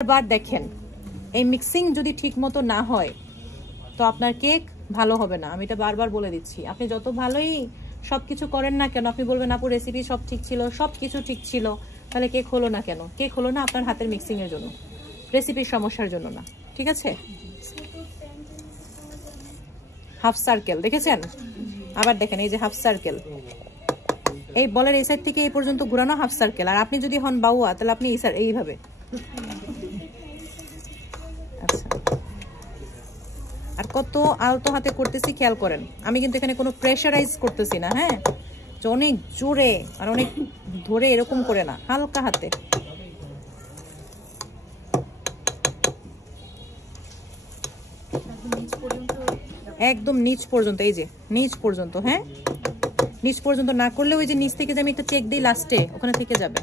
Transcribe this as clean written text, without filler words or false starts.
বারবার দেখেন এই মিক্সিং যদি ঠিক মতো না হয় তো আপনার কেক ভালো হবে না। আমি এটা বারবার বলে দিচ্ছি। আপনি যত ভালোই সবকিছু করেন না কেন, আপনি বলবেন আপু রেসিপি সব ঠিক ছিল, সবকিছু ঠিক ছিল, তাহলে কেক হলো না কেন? কেক হলো না আপনার হাতের মিক্সিং এর জন্য, রেসিপির সমস্যার জন্য না। ঠিক আছে? হাফ সার্কেল দেখেছেন? আবার দেখেন এই যে হাফ সার্কেল, এই বলের এই সাইড থেকে এই পর্যন্ত ঘোরানো হাফ সার্কেল। আর আপনি যদি হন বাউয়া তাহলে আপনি এইভাবে। আচ্ছা, আর কত আলতো হাতে করতেছি খেয়াল করেন। আমি কিন্তু এখানে কোনো প্রেশারাইজ করতেছি না, হ্যাঁ, যে অনেক জোরে আর অনেক ধরে এরকম করে না, হালকা হাতে। একদম নিচ পর্যন্ত, এই যে নিচ পর্যন্ত, হ্যাঁ, নিচ পর্যন্ত না করলে ওই যে নিচ থেকে যে আমি একটা চেক দিই লাস্টে, ওখানে থেকে যাবে।